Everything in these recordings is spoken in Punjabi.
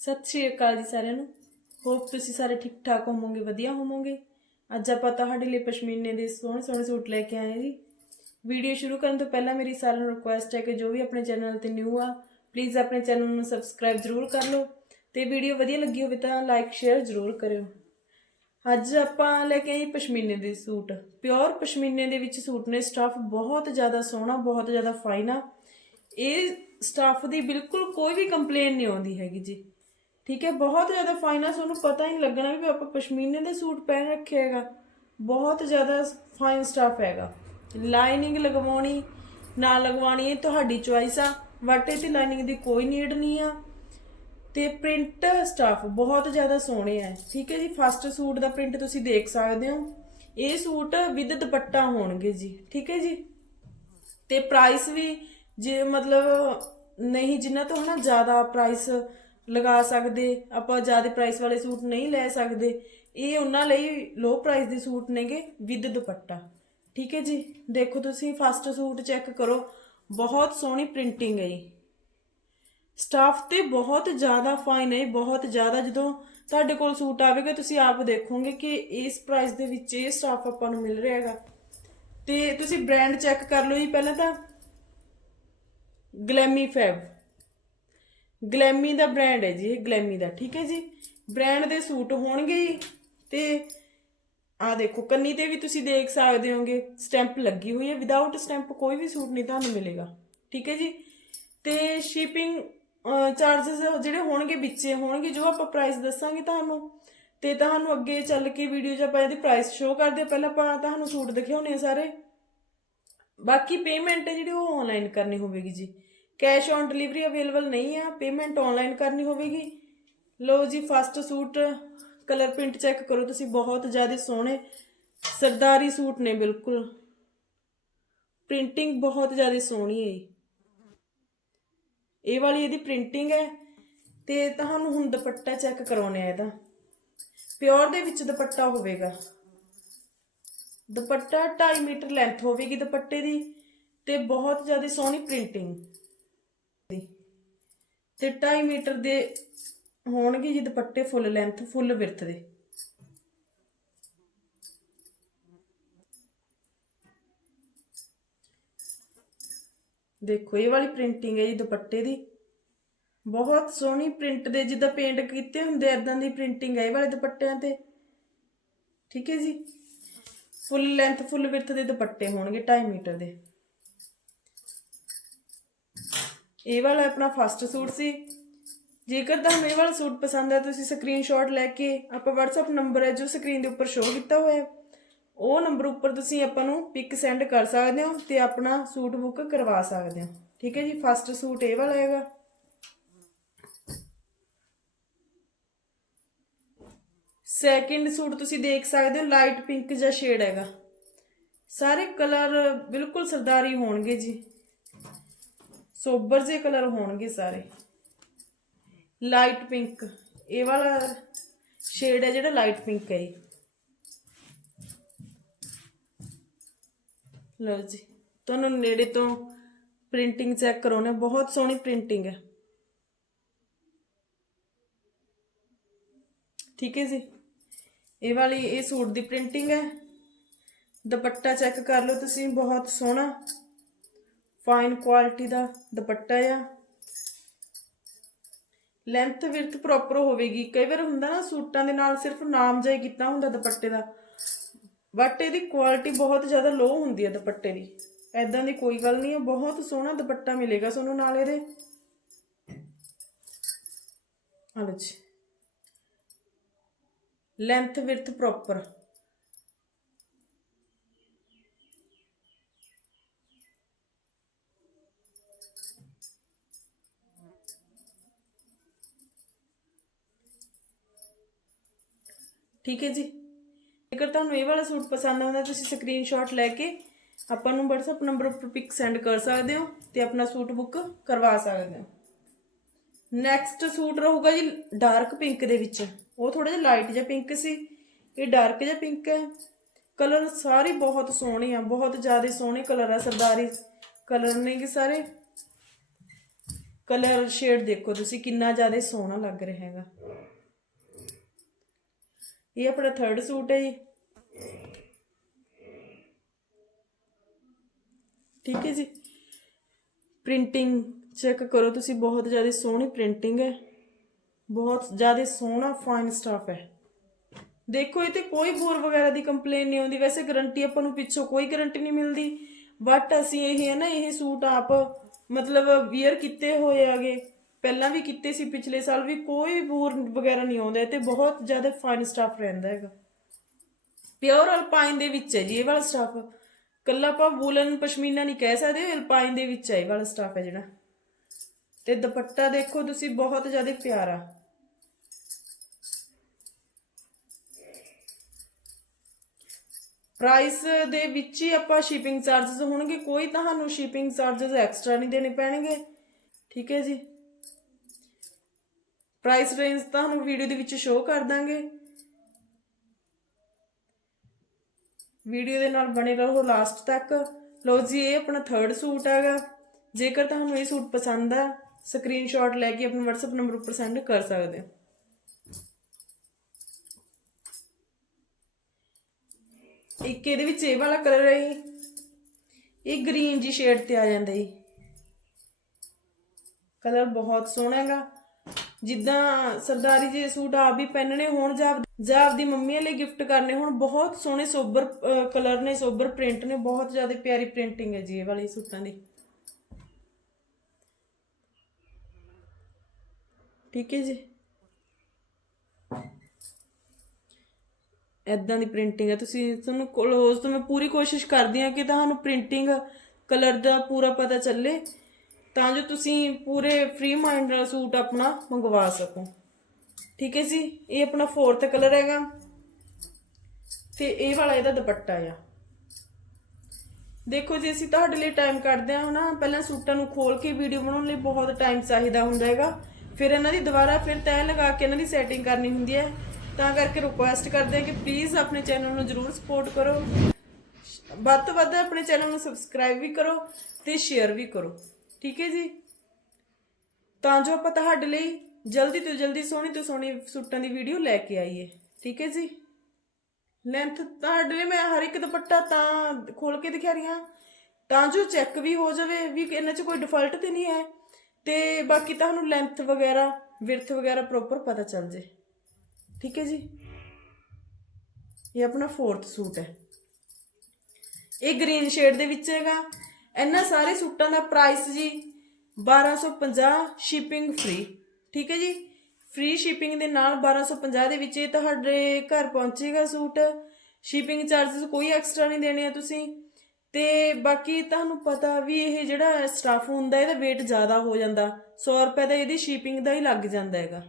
ਸਤਿ ਸ਼੍ਰੀ ਅਕਾਲ ਜੀ ਸਾਰਿਆਂ ਨੂੰ। ਹੋਪ ਤੁਸੀਂ ਸਾਰੇ ਠੀਕ ਠਾਕ ਹੋਵੋਗੇ, ਵਧੀਆ ਹੋਵੋਗੇ। ਅੱਜ ਆਪਾਂ ਤੁਹਾਡੇ ਲਈ ਪਸ਼ਮੀਨੇ ਦੇ ਸੋਹਣੇ ਸੋਹਣੇ ਸੂਟ ਲੈ ਕੇ ਆਏ ਜੀ। ਵੀਡੀਓ ਸ਼ੁਰੂ ਕਰਨ ਤੋਂ ਪਹਿਲਾਂ ਮੇਰੀ ਸਾਰਿਆਂ ਨੂੰ ਰਿਕੁਐਸਟ ਹੈ ਕਿ ਜੋ ਵੀ ਆਪਣੇ ਚੈਨਲ ਤੇ ਨਿਊ ਆ ਪਲੀਜ਼ ਆਪਣੇ ਚੈਨਲ ਨੂੰ ਸਬਸਕ੍ਰਾਈਬ ਜ਼ਰੂਰ ਕਰ ਲਓ। ਤੇ ਵੀਡੀਓ ਵਧੀਆ ਲੱਗੀ ਹੋਵੇ ਤਾਂ ਲਾਈਕ ਸ਼ੇਅਰ ਜ਼ਰੂਰ ਕਰਿਓ। ਅੱਜ ਆਪਾਂ ਲੈ ਕੇ ਆਏ ਪਸ਼ਮੀਨੇ ਦੇ ਸੂਟ। ਪਿਓਰ ਪਸ਼ਮੀਨੇ ਦੇ ਵਿੱਚ ਸੂਟ ਨੇ ਸਟਾਫ ਬਹੁਤ ਜ਼ਿਆਦਾ ਸੋਹਣਾ, ਬਹੁਤ ਜ਼ਿਆਦਾ ਫਾਈਨ ਆ। ਇਹ ਸਟਾਫ ਦੀ ਬਿਲਕੁਲ ਕੋਈ ਵੀ ਕੰਪਲੇਨ ਨਹੀਂ ਆਉਂਦੀ ਹੈਗੀ ਜੀ। ਠੀਕ ਹੈ, ਬਹੁਤ ਜ਼ਿਆਦਾ ਫਾਈਨ ਆ, ਤੁਹਾਨੂੰ ਪਤਾ ਹੀ ਨਹੀਂ ਲੱਗਣਾ ਵੀ ਆਪਾਂ ਪਸ਼ਮੀਨੇ ਦੇ ਸੂਟ ਪਹਿਨ ਰੱਖਿਆ ਹੈਗਾ। ਬਹੁਤ ਜ਼ਿਆਦਾ ਫਾਈਨ ਸਟਾਫ ਹੈਗਾ। ਲਾਈਨਿੰਗ ਲਗਵਾਉਣੀ, ਨਾ ਲਗਵਾਉਣੀ, ਇਹ ਤੁਹਾਡੀ ਚੁਆਇਸ ਆ। ਵਾਟੇ ਤੇ ਲਾਈਨਿੰਗ ਦੀ ਕੋਈ ਨੀਡ ਨਹੀਂ ਆ। ਤੇ ਪ੍ਰਿੰਟ ਸਟਾਫ ਬਹੁਤ ਜ਼ਿਆਦਾ ਸੋਹਣੇ ਆ। ਠੀਕ ਹੈ ਜੀ ਫਸਟ ਸੂਟ ਦਾ ਪ੍ਰਿੰਟ ਤੁਸੀਂ ਦੇਖ ਸਕਦੇ ਹੋ। ਇਹ ਸੂਟ ਵਿਦ ਦੁਪੱਟਾ ਹੋਣਗੇ ਜੀ। ਠੀਕ ਹੈ ਜੀ? ਤੇ ਪ੍ਰਾਈਸ ਵੀ ਜੇ ਮਤਲਬ ਨਹੀਂ, ਜਿੰਨਾ ਤੋਂ ਹਨਾ ਜ਼ਿਆਦਾ ਪ੍ਰਾਈਸ ਲਗਾ ਸਕਦੇ, ਆਪਾਂ ਜ਼ਿਆਦਾ ਪ੍ਰਾਈਸ ਵਾਲੇ ਸੂਟ ਨਹੀਂ ਲੈ ਸਕਦੇ। ਇਹ ਉਹਨਾਂ ਲਈ ਲੋ ਪ੍ਰਾਈਸ ਦੇ ਸੂਟ ਨੇਗੇ, ਵਿਦ ਦੁਪੱਟਾ। ਠੀਕ ਹੈ ਜੀ? ਦੇਖੋ ਤੁਸੀਂ ਫਸਟ ਸੂਟ ਚੈੱਕ ਕਰੋ। ਬਹੁਤ ਸੋਹਣੀ ਪ੍ਰਿੰਟਿੰਗ ਹੈ ਜੀ ਸਟਾਫ ਤੇ ਬਹੁਤ ਜ਼ਿਆਦਾ ਫਾਈਨ ਹੈ ਬਹੁਤ ਜ਼ਿਆਦਾ। ਜਦੋਂ ਤੁਹਾਡੇ ਕੋਲ ਸੂਟ ਆਵੇਗਾ, ਤੁਸੀਂ ਆਪ ਦੇਖੋਗੇ ਕਿ ਇਸ ਪ੍ਰਾਈਸ ਦੇ ਵਿੱਚ ਇਹ ਸਟਾਫ ਆਪਾਂ ਨੂੰ ਮਿਲ ਰਿਹਾ ਹੈਗਾ। ਤੇ ਤੁਸੀਂ ਬ੍ਰਾਂਡ ਚੈੱਕ ਕਰ ਲਓ ਜੀ ਪਹਿਲਾਂ ਤਾਂ। ਗਲੈਮੀ ਫੈਬ ਗਲੈਮੀ ਦਾ ਬ੍ਰਾਂਡ ਹੈ ਜੀ, ਇਹ ਗਲੈਮੀ ਦਾ, ਠੀਕ ਹੈ ਜੀ? ਬ੍ਰਾਂਡ ਦੇ ਸੂਟ ਹੋਣਗੇ ਜੀ, ਤੇ ਆ ਦੇਖੋ, ਕੰਨੀ ਤੇ ਵੀ ਤੁਸੀਂ ਦੇਖ ਸਕਦੇ ਹੋਗੇ ਸਟੈਂਪ ਲੱਗੀ ਹੋਈ ਹੈ ਵਿਦਆਊਟ ਸਟੈਂਪ ਕੋਈ ਵੀ ਸੂਟ ਨਹੀਂ ਤੁਹਾਨੂੰ ਮਿਲੇਗਾ, ਠੀਕ ਹੈ ਜੀ? ਤੇ ਸ਼ਿਪਿੰਗ ਚਾਰजेस ਜਿਹੜੇ ਹੋਣਗੇ, ਵਿੱਚੇ ਹੋਣਗੇ, ਜੋ ਆਪਾਂ ਪ੍ਰਾਈਸ ਦੱਸਾਂਗੇ ਤੁਹਾਨੂੰ, ਤੇ ਤੁਹਾਨੂੰ ਅੱਗੇ ਚੱਲ ਕੇ ਵੀਡੀਓ 'ਚ ਆਪਾਂ ਇਹਦੀ ਪ੍ਰਾਈਸ ਸ਼ੋਅ ਕਰਦੇ ਹਾਂ। ਪਹਿਲਾਂ ਆਪਾਂ ਤੁਹਾਨੂੰ ਸੂਟ ਦਿਖਾਉਣੇ ਆ ਸਾਰੇ। ਬਾਕੀ ਪੇਮੈਂਟ ਹੈ ਜਿਹੜੀ ਉਹ ਆਨਲਾਈਨ ਕਰਨੀ ਹੋਵੇਗੀ ਜੀ। ਕੈਸ਼ ਔਨ ਡਿਲੀਵਰੀ ਅਵੇਲੇਬਲ ਨਹੀਂ ਆ, ਪੇਮੈਂਟ ਆਨਲਾਈਨ ਕਰਨੀ ਹੋਵੇਗੀ। ਲੋ ਜੀ, first suit, colour print check ਕਰੋ, ਤੁਸੀਂ ਬਹੁਤ ਜ਼ਿਆਦਾ ਸੋਹਣੇ, ਸਰਦਾਰੀ ਸੂਟ ਨੇ ਬਿਲਕੁਲ। ਪ੍ਰਿੰਟਿੰਗ ਬਹੁਤ ਜ਼ਿਆਦਾ ਸੋਹਣੀ ਹੈ ਜੀ। ਇਹ ਵਾਲੀ ਇਹਦੀ ਪ੍ਰਿੰਟਿੰਗ ਹੈ, ਤੇ ਤੁਹਾਨੂੰ ਹੁਣ ਦੁਪੱਟਾ ਚੈੱਕ ਕਰਾਉਣੇ ਆ ਇਹਦਾ। ਪਿਓਰ ਦੇ ਵਿੱਚ ਦੁਪੱਟਾ ਹੋਵੇਗਾ। ਦੁਪੱਟਾ 2.5 ਮੀਟਰ ਲੈਂਥ ਹੋਵੇਗੀ ਦੁਪੱਟੇ ਦੀ, ਤੇ ਬਹੁਤ ਜ਼ਿਆਦਾ ਸੋਹਣੀ ਪ੍ਰਿੰਟਿੰਗ। ਤੇ 2.5 ਮੀਟਰ ਦੇ ਹੋਣਗੇ ਜੀ ਦੁਪੱਟੇ ਫੁੱਲ ਲੈਂਥ ਫੁੱਲ ਵਿਰਥ ਦੇ। ਦੇਖੋ, ਇਹ ਵਾਲੀ ਪ੍ਰਿੰਟਿੰਗ ਹੈ ਜੀ ਦੁਪੱਟੇ ਦੀ। ਬਹੁਤ ਸੋਹਣੀ ਪ੍ਰਿੰਟ ਦੇ ਜਿੱਦਾਂ ਪੇਂਟ ਕੀਤੇ ਹੁੰਦੇ ਐਦਾਂ ਦੀ ਪ੍ਰਿੰਟਿੰਗ ਹੈ ਇਹ ਵਾਲੇ ਦੁਪੱਟਿਆਂ ਤੇ। ਠੀਕ ਹੈ ਜੀ? ਫੁੱਲ ਲੈਂਥ ਫੁੱਲ ਵਿਰਥ ਦੇ ਦੁਪੱਟੇ ਹੋਣਗੇ 2.5 ਮੀਟਰ ਦੇ। ਇਹ ਵਾਲਾ ਆਪਣਾ ਫਸਟ ਸੂਟ ਸੀ। ਜੇਕਰ ਤੁਹਾਨੂੰ ਇਹ ਵਾਲਾ ਸੂਟ ਪਸੰਦ ਹੈ, ਤੁਸੀਂ ਸਕਰੀਨਸ਼ਾਟ ਲੈ ਕੇ ਆਪਾਂ WhatsApp ਨੰਬਰ ਹੈ ਜੋ ਸਕਰੀਨ ਦੇ ਉੱਪਰ ਸ਼ੋਅ ਕੀਤਾ ਹੋਇਆ ਹੈ। ਉਹ ਨੰਬਰ ਉੱਪਰ ਤੁਸੀਂ ਆਪਾਂ ਨੂੰ ਪਿਕ ਸੈਂਡ ਕਰ ਸਕਦੇ ਹੋ ਤੇ ਆਪਣਾ ਸੂਟ ਬੁੱਕ ਕਰਵਾ ਸਕਦੇ ਹੋ। ਠੀਕ ਹੈ ਜੀ ਫਸਟ ਸੂਟ ਇਹ ਵਾਲਾ ਹੈਗਾ। ਸੈਕਿੰਡ ਸੂਟ ਤੁਸੀਂ ਦੇਖ ਸਕਦੇ ਹੋ ਲਾਈਟ ਪਿੰਕ ਜਿਹਾ ਸ਼ੇਡ ਹੈਗਾ। ਸਾਰੇ ਕਲਰ ਬਿਲਕੁਲ ਸਰਦਾਰੀ ਹੋਣਗੇ ਜੀ। ਸੋਬਰ ਜਿਹੇ ਕਲਰ ਹੋਣਗੇ ਸਾਰੇ। ਲਾਈਟ ਪਿੰਕ ਇਹ ਵਾਲਾ ਸ਼ੇਡ ਹੈ ਜਿਹੜਾ ਲਾਈਟ ਪਿੰਕ ਹੈ ਇਹ। ਲਓ ਜੀ, ਤੁਹਾਨੂੰ ਨੇੜੇ ਤੋਂ ਪ੍ਰਿੰਟਿੰਗ ਚੈੱਕ ਕਰਾਉਣੇ, ਬਹੁਤ ਸੋਹਣੀ ਪ੍ਰਿੰਟਿੰਗ ਹੈ। ਠੀਕ ਹੈ ਜੀ? ਇਹ ਵਾਲੀ, ਇਹ ਸੂਟ ਦੀ ਪ੍ਰਿੰਟਿੰਗ ਹੈ। ਦੁਪੱਟਾ ਚੈੱਕ ਕਰ ਲਓ, ਤੁਸੀਂ ਬਹੁਤ ਸੋਹਣਾ। ਫਾਈਨ ਕੁਆਲਿਟੀ ਦਾ ਦੁਪੱਟਾ ਆ। ਲੈਂਥ ਵਿਰਥ ਪ੍ਰੋਪਰ ਹੋਵੇਗੀ। ਕਈ ਵਾਰ ਹੁੰਦਾ ਨਾ ਸੂਟਾਂ ਦੇ ਨਾਲ ਸਿਰਫ ਨਾਮ ਜਾਈ ਕੀਤਾ ਹੁੰਦਾ ਦੁਪੱਟੇ ਦਾ। ਬਟ ਇਹਦੀ ਕੁਆਲਿਟੀ ਬਹੁਤ ਜ਼ਿਆਦਾ ਲੋ ਹੁੰਦੀ ਹੈ ਦੁਪੱਟੇ ਦੀ। ਐਦਾਂ ਦੀ ਕੋਈ ਗੱਲ ਨਹੀਂ ਹੈ ਬਹੁਤ ਸੋਹਣਾ ਦੁਪੱਟਾ ਮਿਲੇਗਾ ਤੁਹਾਨੂੰ ਨਾਲ ਇਹਦੇ। ਆ ਜੀ। ਲੈਂਥ ਵਿਰਥ ਪ੍ਰੋਪਰ ਠੀਕ ਹੈ ਜੀ। ਜੇਕਰ ਤੁਹਾਨੂੰ ਇਹ ਵਾਲਾ ਸੂਟ ਪਸੰਦ ਆਉਂਦਾ, ਤੁਸੀਂ ਸਕਰੀਨਸ਼ਾਟ ਲੈ ਕੇ ਆਪਾਂ ਨੂੰ WhatsApp ਨੰਬਰ ਉੱਪਰ ਪਿਕ ਸੈਂਡ ਕਰ ਸਕਦੇ ਹੋ ਤੇ ਆਪਣਾ ਸੂਟ ਬੁੱਕ ਕਰਵਾ ਸਕਦੇ ਹੋ। ਨੈਕਸਟ ਸੂਟ ਰਹੂਗਾ ਜੀ ਡਾਰਕ ਪਿੰਕ ਦੇ ਵਿੱਚ। ਉਹ ਥੋੜਾ ਜਿਹਾ ਲਾਈਟ ਜਿਹਾ ਪਿੰਕ ਸੀ। ਇਹ ਡਾਰਕ ਜਿਹਾ ਪਿੰਕ ਹੈ। ਕਲਰ ਸਾਰੇ ਬਹੁਤ ਸੋਹਣੇ ਆ, ਬਹੁਤ ਜ਼ਿਆਦਾ ਸੋਹਣੇ ਕਲਰ ਆ ਸਰਦਾਰੀ। ਕਲਰ ਨੇ ਕਿ ਸਾਰੇ। ਕਲਰ ਸ਼ੇਡ ਦੇਖੋ ਤੁਸੀਂ ਕਿੰਨਾ ਜ਼ਿਆਦਾ ਸੋਹਣਾ ਲੱਗ ਰਿਹਾ ਹੈਗਾ। ਇਹ ਆਪਣਾ ਥਰਡ ਸੂਟ ਹੈ ਜੀ। ਠੀਕ ਹੈ ਜੀ। ਪ੍ਰਿੰਟਿੰਗ ਚੈੱਕ ਕਰੋ ਤੁਸੀਂ, ਬਹੁਤ ਜ਼ਿਆਦਾ ਸੋਹਣੀ ਪ੍ਰਿੰਟਿੰਗ ਹੈ। ਬਹੁਤ ਜ਼ਿਆਦਾ ਸੋਹਣਾ ਫਾਈਨ ਸਟਾਫ ਹੈ। ਦੇਖੋ, ਇਹ ਤੇ ਕੋਈ ਬੋਰ ਵਗੈਰਾ ਦੀ ਕੰਪਲੇਨ ਨਹੀਂ ਆਉਂਦੀ। ਵੈਸੇ ਗਾਰੰਟੀ ਆਪਾਂ ਨੂੰ ਪਿੱਛੋਂ ਕੋਈ ਗਾਰੰਟੀ ਨਹੀਂ ਮਿਲਦੀ। ਬਟ ਅਸੀਂ ਇਹ ਹੈ ਨਾ, ਇਹ ਸੂਟ ਆਪ ਮਤਲਬ ਵੀਅਰ ਕੀਤੇ ਹੋਏ ਆਗੇ ਪਹਿਲਾਂ ਵੀ ਕੀਤੇ ਸੀ, ਪਿਛਲੇ ਸਾਲ ਵੀ ਕੋਈ ਬੋਰ ਵਗੈਰਾ ਨਹੀਂ ਆਉਂਦਾ, ਤੇ ਬਹੁਤ ਜ਼ਿਆਦਾ ਫਾਈਨ ਸਟਾਫ ਰਹਿੰਦਾ ਹੈਗਾ। ਪਿਓਰ ਅਲਪਾਈਨ ਦੇ ਵਿੱਚ ਹੈ ਜੀ ਇਹ ਵਾਲਾ ਸਟਾਫ ਕੱਲਾ ਆਪਾਂ ਵੂਲਨ ਪਸ਼ਮੀਨਾ ਨਹੀਂ ਕਹਿ ਸਕਦੇ ਅਲਪਾਈਨ ਦੇ ਵਿੱਚ ਹੈ ਇਹ ਵਾਲਾ ਸਟਾਫ ਹੈ ਜਿਹੜਾ। ਤੇ ਦੁਪੱਟਾ ਦੇਖੋ ਤੁਸੀਂ, ਬਹੁਤ ਜ਼ਿਆਦਾ ਪਿਆਰਾ। ਪ੍ਰਾਈਸ ਦੇ ਵਿੱਚ ਹੀ ਆਪਾਂ ਸ਼ਿਪਿੰਗ ਚਾਰजेस ਹੋਣਗੇ, ਕੋਈ ਤੁਹਾਨੂੰ ਸ਼ਿਪਿੰਗ ਚਾਰजेस ਐਕਸਟਰਾ ਨਹੀਂ ਦੇਣੇ ਪੈਣਗੇ। ਠੀਕ ਹੈ ਜੀ। ਪ੍ਰਾਈਸ ਰੇਂਜ ਤੁਹਾਨੂੰ ਵੀਡੀਓ ਦੇ ਵਿੱਚ ਸ਼ੋਅ ਕਰ ਦਾਂਗੇ। ਵੀਡੀਓ ਦੇ ਨਾਲ ਬਣੇ ਰਹੋ ਲਾਸਟ ਤੱਕ। ਲੋ ਜੀ, ਇਹ ਆਪਣਾ ਥਰਡ ਸੂਟ ਹੈਗਾ। ਜੇਕਰ ਤੁਹਾਨੂੰ ਇਹ ਸੂਟ ਪਸੰਦ ਆ ਸਕਰੀਨਸ਼ਾਟ ਲੈ ਕੇ ਆਪਣੇ WhatsApp ਨੰਬਰ ਉੱਪਰ ਸੈਂਡ ਕਰ ਸਕਦੇ ਹੋ। ਇੱਕ ਇਹਦੇ ਵਿੱਚ ਇਹ ਵਾਲਾ ਕਲਰ ਹੈ ਇਹ ਗ੍ਰੀਨ ਜੀ ਸ਼ੇਡ ਤੇ ਆ ਜਾਂਦਾ ਜੀ। ਕਲਰ ਬਹੁਤ ਸੋਹਣਾ ਹੈਗਾ। ਜਿੱਦਾਂ ਸਰਦਾਰੀ ਜੇ ਸੂਟ ਆਪ ਵੀ ਪਹਿਨਣੇ, ਹੋਣ ਜਾਂ ਜਾਂ ਆਪਦੀ ਮੰਮੀ ਲਈ ਗਿਫਟ ਕਰਨੇ, ਹੋਣ ਬਹੁਤ ਸੋਹਣੇ ਸੋਬਰ ਕਲਰ ਨੇ, ਸੋਬਰ ਪ੍ਰਿੰਟ ਨੇ, ਬਹੁਤ ਜ਼ਿਆਦਾ ਪਿਆਰੀ ਪ੍ਰਿੰਟਿੰਗ ਹੈ ਜੀ ਇਹ ਵਾਲੀ ਸੂਟਾਂ ਦੀ। ਠੀਕ ਹੈ ਜੀ। ਐਦਾਂ ਦੀ ਪ੍ਰਿੰਟਿੰਗ ਹੈ। ਤੁਸੀਂ ਤੁਹਾਨੂੰ ਕਲੋਜ਼ ਤੋਂ ਮੈਂ ਪੂਰੀ ਕੋਸ਼ਿਸ਼ ਕਰਦੀ ਹਾਂ ਕਿ ਤੁਹਾਨੂੰ ਪ੍ਰਿੰਟਿੰਗ ਕਲਰ ਦਾ ਪੂਰਾ ਪਤਾ ਚੱਲੇ। ਤਾਂ ਜੋ ਤੁਸੀਂ ਪੂਰੇ ਫ੍ਰੀ ਮਾਈਂਡ ਨਾਲ ਸੂਟ ਆਪਣਾ ਮੰਗਵਾ ਸਕੋ। ਠੀਕ ਹੈ ਜੀ? ਇਹ ਆਪਣਾ ਫੋਰਥ ਕਲਰ ਹੈਗਾ। ਤੇ ਇਹ ਵਾਲਾ ਇਹਦਾ ਦੁਪੱਟਾ ਆ। ਦੇਖੋ ਜੀ, ਅਸੀਂ ਤੁਹਾਡੇ ਲਈ ਟਾਈਮ ਕੱਢਦੇ ਹਾਂ ਨਾ ਪਹਿਲਾਂ ਸੂਟਾਂ ਨੂੰ ਖੋਲ ਕੇ ਵੀਡੀਓ ਬਣਾਉਣ ਲਈ ਬਹੁਤ ਟਾਈਮ ਚਾਹੀਦਾ ਹੁੰਦਾ ਹੈਗਾ। ਫਿਰ ਇਹਨਾਂ ਦੀ ਦੁਬਾਰਾ ਫਿਰ ਤੈਅ ਲਗਾ ਕੇ ਇਹਨਾਂ ਦੀ ਸੈਟਿੰਗ ਕਰਨੀ ਹੁੰਦੀ ਹੈ। ਤਾਂ ਕਰਕੇ ਰਿਕੁਐਸਟ ਕਰਦੇ ਹਾਂ ਕਿ ਪਲੀਜ਼ ਆਪਣੇ ਚੈਨਲ ਨੂੰ ਜਰੂਰ ਸਪੋਰਟ ਕਰੋ। ਵੱਧ ਤੋਂ ਵੱਧ ਆਪਣੇ ਚੈਨਲ ਨੂੰ ਸਬਸਕ੍ਰਾਈਬ ਵੀ ਕਰੋ ਤੇ ਸ਼ੇਅਰ ਵੀ ਕਰੋ। ਠੀਕ ਹੈ ਜੀ? ਤਾਂ ਜੋ ਆਪਾਂ ਤੁਹਾਡੇ ਲਈ ਜਲਦੀ ਤੋਂ ਜਲਦੀ, ਸੋਹਣੀ ਤੋਂ ਸੋਹਣੀ ਸੂਟਾਂ ਦੀ ਵੀਡੀਓ ਲੈ ਕੇ ਆਈਏ। ਠੀਕ ਹੈ ਜੀ? ਲੈਂਥ ਤੁਹਾਡੇ ਲਈ ਮੈਂ ਹਰ ਇੱਕ ਦੁਪੱਟਾ ਤਾਂ ਖੋਲ ਕੇ ਦਿਖਾ ਰਹੀ ਹਾਂ। ਤਾਂ ਜੋ ਚੈੱਕ ਵੀ ਹੋ ਜਾਵੇ, ਵੀ ਇਹਨਾਂ 'ਚ ਕੋਈ ਡਿਫਾਲਟ ਤੇ ਨਹੀਂ ਹੈ ਤੇ ਬਾਕੀ ਤੁਹਾਨੂੰ ਲੈਂਥ ਵਗੈਰਾ ਵਿਰਥ ਵਗੈਰਾ ਪ੍ਰੋਪਰ ਪਤਾ ਚੱਲ ਜੇ। ਠੀਕ ਹੈ ਜੀ? ਇਹ ਆਪਣਾ ਫੋਰਥ ਸੂਟ ਹੈ। ਇਹ ਗ੍ਰੀਨ ਸ਼ੇਡ ਦੇ ਵਿੱਚ ਹੈਗਾ। ਇਹਨਾਂ ਸਾਰੇ ਸੂਟਾਂ ਦਾ ਪ੍ਰਾਈਸ ਜੀ 1250 ਸ਼ਿਪਿੰਗ ਫ੍ਰੀ ਠੀਕ ਹੈ ਜੀ? ਫ੍ਰੀ ਸ਼ਿਪਿੰਗ ਦੇ ਨਾਲ 1250 ਦੇ ਵਿੱਚ ਇਹ ਤੁਹਾਡੇ ਘਰ ਪਹੁੰਚੇਗਾ ਸੂਟ। ਸ਼ਿਪਿੰਗ ਚਾਰजेस ਕੋਈ ਐਕਸਟਰਾ ਨਹੀਂ ਦੇਣੇ ਆ ਤੁਸੀਂ। ਤੇ ਬਾਕੀ ਤੁਹਾਨੂੰ ਪਤਾ ਵੀ ਇਹ ਜਿਹੜਾ ਸਟਾਫ ਹੁੰਦਾ, ਇਹਦਾ weight ਜ਼ਿਆਦਾ ਹੋ ਜਾਂਦਾ। 100 ਰੁਪਏ ਦਾ ਇਹਦੀ ਸ਼ਿਪਿੰਗ ਦਾ ਹੀ ਲੱਗ ਜਾਂਦਾ ਹੈਗਾ।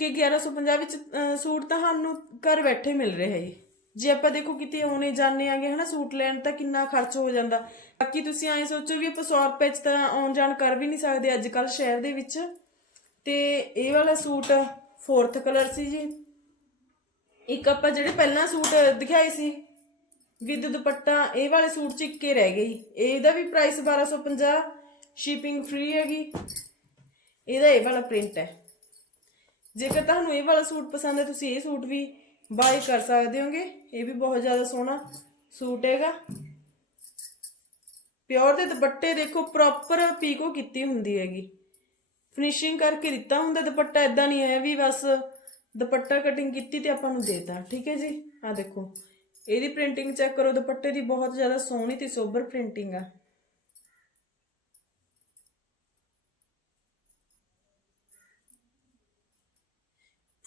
ਕਿ 1150 ਵਿੱਚ ਸੂਟ ਤੁਹਾਨੂੰ ਘਰ ਬੈਠੇ ਮਿਲ ਰਿਹਾ ਹੈ ਜੇ ਆਪਾਂ ਦੇਖੋ ਕਿਤੇ ਆਉਣੇ ਜਾਣੇ ਆਗੇ, ਹਨਾ, ਸੂਟ ਲੈਣ ਤਾਂ ਕਿੰਨਾ ਖਰਚ ਹੋ ਜਾਂਦਾ। ਬਾਕੀ ਤੁਸੀਂ ਐਂ ਸੋਚੋ ਵੀ ਆਪਾਂ 100 ਰੁਪਏ ਚ ਤਾਂ ਆਉਣ ਜਾਣ ਕਰ ਵੀ ਨਹੀਂ ਸਕਦੇ ਅੱਜ ਕੱਲ ਸ਼ਹਿਰ ਦੇ ਵਿੱਚ। ਤੇ ਇਹ ਵਾਲਾ ਸੂਟ ਫੋਰਥ ਕਲਰ ਸੀ ਜੀ। ਇੱਕ ਆਪਾਂ ਜਿਹੜੇ ਪਹਿਲਾਂ ਸੂਟ ਦਿਖਾਏ ਸੀ, ਵਿਦ ਦੁਪੱਟਾ, ਇਹ ਵਾਲੇ ਸੂਟ ਚ ਇੱਕੇ ਰਹਿ ਗਈ ਇਹਦਾ ਵੀ ਪ੍ਰਾਈਸ 1250 ਸ਼ਿਪਿੰਗ ਫ੍ਰੀ ਹੈਗੀ। ਇਹਦਾ ਇਹ ਵਾਲਾ ਪ੍ਰਿੰਟ ਹੈ। ਜੇਕਰ ਤੁਹਾਨੂੰ ਇਹ ਵਾਲਾ ਸੂਟ ਪਸੰਦ ਹੈ, ਤੁਸੀਂ ਇਹ ਸੂਟ ਵੀ ਬਾਈ ਕਰ ਸਕਦੇ ਹੋਗੇ। ਇਹ ਵੀ ਬਹੁਤ ਜ਼ਿਆਦਾ ਸੋਹਣਾ ਸੂਟ ਹੈਗਾ। ਪਿਓਰ ਦੇ ਦੁਪੱਟੇ ਦੇਖੋ ਪ੍ਰੋਪਰ ਪੀਕੋ ਕੀਤੀ ਹੁੰਦੀ ਹੈਗੀ। ਫਿਨਿਸ਼ਿੰਗ ਕਰਕੇ ਦਿੱਤਾ ਹੁੰਦਾ ਦੁਪੱਟਾ ਇਦਾਂ ਨਹੀਂ ਹੈ ਵੀ ਬਸ ਦੁਪੱਟਾ ਕਟਿੰਗ ਕੀਤੀ ਤੇ ਆਪਾਂ ਨੂੰ ਦੇਤਾ। ਠੀਕ ਹੈ ਜੀ? ਆ ਦੇਖੋ। ਇਹਦੀ ਪ੍ਰਿੰਟਿੰਗ ਚੈੱਕ ਕਰੋ, ਦੁਪੱਟੇ ਦੀ ਬਹੁਤ ਜ਼ਿਆਦਾ ਸੋਹਣੀ ਤੇ ਸੋਬਰ ਪ੍ਰਿੰਟਿੰਗ ਆ।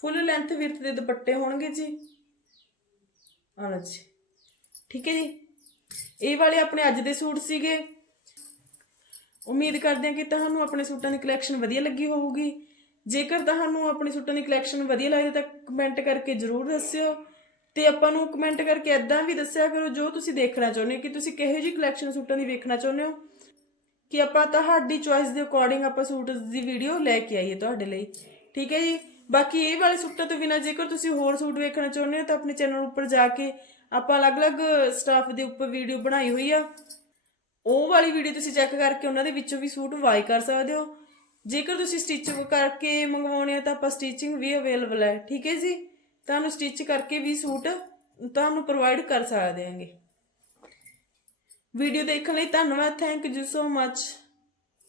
ਫੁੱਲ ਲੈਂਥ ਵਿਰਥ ਦੇ ਦੁਪੱਟੇ ਹੋਣਗੇ ਜੀ। ਆਹ ਲਓ ਜੀ। ਠੀਕ ਹੈ ਜੀ। ਇਹ ਵਾਲੇ ਆਪਣੇ ਅੱਜ ਦੇ ਸੂਟ ਸੀਗੇ। ਉਮੀਦ ਕਰਦੇ ਹਾਂ ਕਿ ਤੁਹਾਨੂੰ ਆਪਣੇ ਸੂਟਾਂ ਦੀ ਕਲੈਕਸ਼ਨ ਵਧੀਆ ਲੱਗੀ ਹੋਊਗੀ। ਜੇਕਰ ਤੁਹਾਨੂੰ ਆਪਣੇ ਸੂਟਾਂ ਦੀ ਕਲੈਕਸ਼ਨ ਵਧੀਆ ਲੱਗਦੀ ਤਾਂ ਕਮੈਂਟ ਕਰਕੇ ਜਰੂਰ ਦੱਸਿਓ। ਤੇ ਆਪਾਂ ਨੂੰ ਕਮੈਂਟ ਕਰਕੇ ਐਦਾਂ ਵੀ ਦੱਸਿਆ ਕਰੋ ਜੋ ਤੁਸੀਂ ਦੇਖਣਾ ਚਾਹੁੰਦੇ ਹੋ ਕਿ ਤੁਸੀਂ ਕਿਹੋ ਜਿਹੀ ਕਲੈਕਸ਼ਨ ਸੂਟਾਂ ਦੀ ਵੇਖਣਾ ਚਾਹੁੰਦੇ ਹੋ। ਕਿ ਆਪਾਂ ਤੁਹਾਡੀ ਚੁਆਇਸ ਦੇ ਅਕੋਰਡਿੰਗ ਆਪਾਂ ਸੂਟ ਦੀ ਵੀਡੀਓ ਲੈ ਕੇ ਆਈਏ ਤੁਹਾਡੇ ਲਈ। ਠੀਕ ਹੈ ਜੀ। ਬਾਕੀ ਇਹ ਵਾਲੇ ਸੂਟਾਂ ਤੋਂ ਬਿਨਾਂ ਜੇਕਰ ਤੁਸੀਂ ਹੋਰ ਸੂਟ ਵੇਖਣਾ ਚਾਹੁੰਦੇ ਹੋ ਤਾਂ ਆਪਣੇ ਚੈਨਲ ਉੱਪਰ ਜਾ ਕੇ ਆਪਾਂ ਅਲੱਗ-ਅਲੱਗ ਸਟਾਫ ਦੇ ਉੱਪਰ ਵੀਡੀਓ ਬਣਾਈ ਹੋਈ ਆ। ਉਹ ਵਾਲੀ ਵੀਡੀਓ ਤੁਸੀਂ ਚੈੱਕ ਕਰਕੇ ਉਹਨਾਂ ਦੇ ਵਿੱਚੋਂ ਵੀ ਸੂਟ ਵਾਈ ਕਰ ਸਕਦੇ ਹੋ। ਜੇਕਰ ਤੁਸੀਂ ਸਟਿਚ ਕਰਕੇ ਮੰਗਵਾਉਣੇ ਆ ਤਾਂ ਆਪਾਂ ਸਟਿਚਿੰਗ ਵੀ ਅਵੇਲੇਬਲ ਹੈ, ਠੀਕ ਹੈ ਜੀ? ਤੁਹਾਨੂੰ ਸਟਿਚ ਕਰਕੇ ਵੀ ਸੂਟ ਤੁਹਾਨੂੰ ਪ੍ਰੋਵਾਈਡ ਕਰ ਸਕਦੇ ਹਾਂਗੇ। ਵੀਡੀਓ ਦੇਖਣ ਲਈ ਧੰਨਵਾਦ ਥੈਂਕ ਯੂ ਸੋ ਮੱਚ